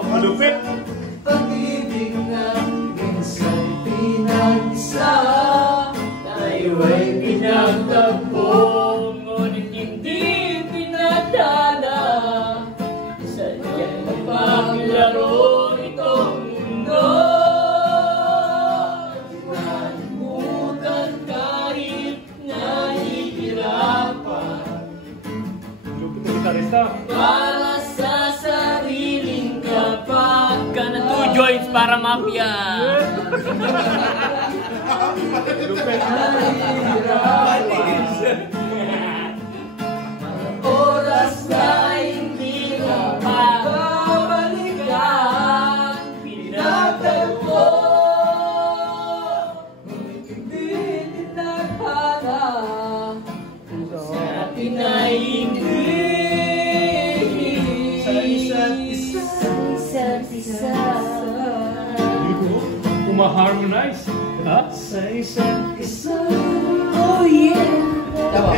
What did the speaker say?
Oh, malupit! Pag-ibig na minsa'y pinag-isa, tayo'y pinagtagpo, ngunit hindi pinadala. Sadyang maglaro itong mundo, nalimutan kahit nahihirapan. Lupit na gitarista. Para sa sariling kapag ka na 2 joints para mafia. Lupit. Oras na hindi na babalikan, pinagtagpo, ngunit hindi tinadhana. Sa atin ay hindi sa isa't isa. Kumaharmonize. Ha? Sa isa't isa. Oh yeah. Tama.